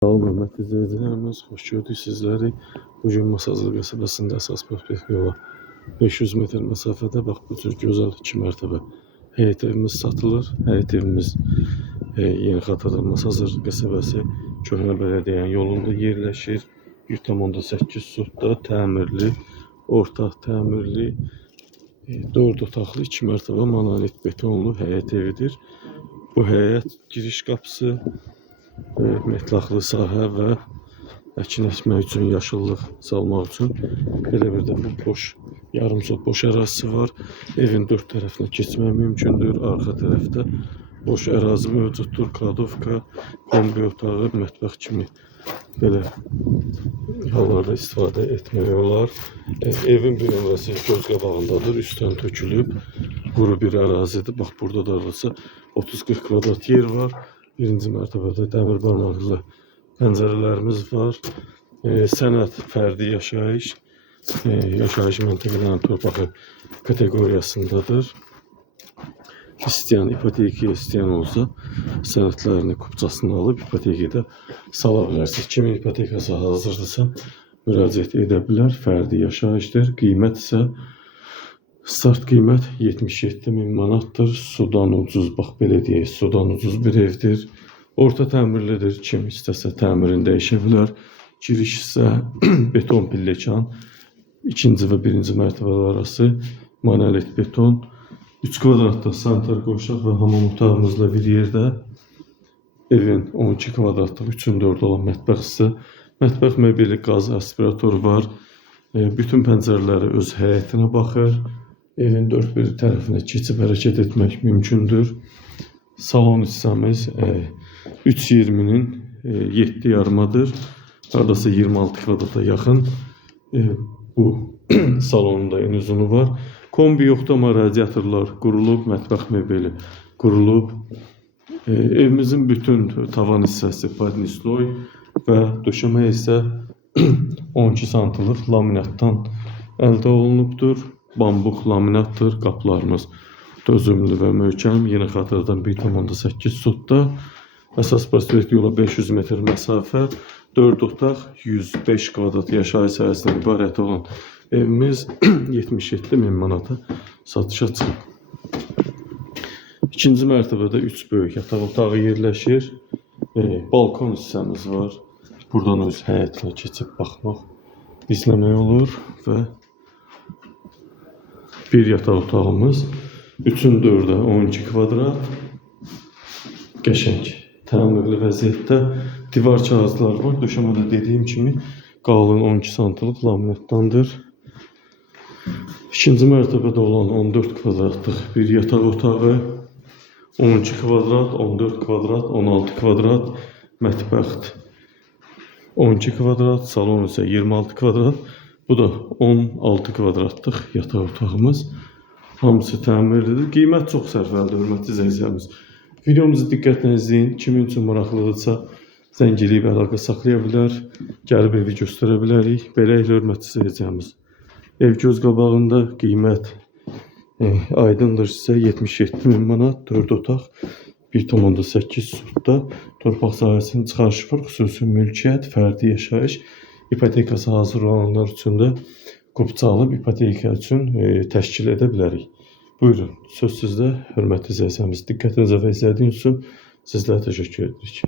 Salam hörmətli izləyicilərimiz, xoş gördük sizləri. Bugün Masazlı qəsəbəsində əsas prospekt yola 500 metr məsafədə bax bu cür gözəl 2 mərtəbə həyət evimiz satılır. Həyət evimiz e, Yeni Xatırlı Masazır qəsəbəsi Köhnə Bələdiyyənin yolunda yerləşir. 1.8 sotda təmirli, orta təmirli, 4 otaqlı 2 mərtəbə monolit betonlu həyət evidir. Bu həyət giriş qapısı e, metlaqlı sahə və əkin əkmək üçün, yaşıllıq salmaq üçün belə bir də bu boş, yarım sot boş ərazisi var. Evin dörd tərəfinə keçmək mümkündür. Arxa tərəfdə boş ərazi mövcuddur. Kladovka, kombi otağı, mətbəx kimi belə hallarda istifadə etmək olar. E, evin bir nömrəsi göz qabağındadır. Üstdən tökülüb quru bir ərazidir. Bax burada da arası 30-40 kvadrat yer var. Birinci mərtəbədə dəmir barmaqlı pəncərələrimiz var. E, sənət fərdi yaşayış, e, yaşayış məntəqələrinin torpağı kateqoriyasındadır. İsteyen ipoteki isteyen olsa sənədlərini kupçasını alıb ipoteki də sala bilərsiniz. Kimin ipotekası hazırdırsa müraciət edə bilər. Fərdi yaşayışdır. Qiymət isə Start qiymət 77 min manatdır. Sudan ucuz, bax belə deyək, sudan ucuz bir evdir. Orta təmirlidir. Kim istəsə təmirini dəyişə bilər. Giriş isə beton pilləkən. İkinci və birinci mərtəbələr arası monolit beton. 3 kvadratda sanitar qoşaq və hamam otağımızla bir yerdə evin 12 kvadratlıq 3-ün 4 olan mətbəx isə mətbəx mebeli, qaz, aspirator var. E, bütün pəncərələri öz həyətinə baxır. Evin dört bir tərəfinə keçib hərəkət etmək mümkündür. Salon hissəmiz e, 3.20-nin e, 7 yarımadır. Hardasa 26 kvadrata yaxın e, bu salonun da en uzunu var. Kombi yoxdur, amma radiatorlar qurulub, mətbəx mebeli qurulub. E, evimizin bütün tavan hissəsi padnisloy və döşəmə isə 12 santlıq laminatdan əldə olunubdur. Bambuq laminattır qapılarımız. Dözümlü və möhkəm. Yeni xatırladan 1.8 sotda. Əsas prospekt yola 500 metr məsafə. 4 otaq 105 kvadrat yaşayış sahəsindən ibarət olan evimiz 77 min manata satışa çıxıb. İkinci mərtəbədə 3 böyük yataq otağı yerləşir. E, balkon hissəmiz var. Buradan öz həyətinə keçib baxmaq, izləmək olur və bir yataq otağımız. 3-ün 4-ə 12 kvadrat. Qəşəng, təmirli vəziyyətdə divar kağızlar var. Döşəmədə dediyim kimi qalın 12 santlıq laminatdandır. İkinci mərtəbədə olan 14 kvadratlıq bir yataq otağı, 12 kvadrat, 14 kvadrat, 16 kvadrat mətbəxt. 12 kvadrat, salon isə 26 kvadrat. Bu da 16 kvadratlıq yataq otağımız. Hamısı təmirlidir. Qiymət çox sərfəlidir, hörmətli izləyicilərimiz. Videomuzu diqqətlə izləyin. Kimin üçün maraqlıdırsa, zəng eləyib əlaqə saxlaya bilər. Gəlib evi göstərə bilərik. Belə hörmətli izləyicilərimiz. Ev göz qabağında qiymət e, aydındır sizə 77 min manat, 4 otaq, 1.8 sutda torpaq sahəsinin çıxarışı var, xüsusi mülkiyyət, fərdi yaşayış ipotekası hazır olanlar üçün də qupça alıb ipoteka üçün e, təşkil edə bilərik. Buyurun, söz sizdə, hörmətli izləyicimiz. Diqqətinizə və izlədiyiniz üçün sizlərə təşəkkür edirik.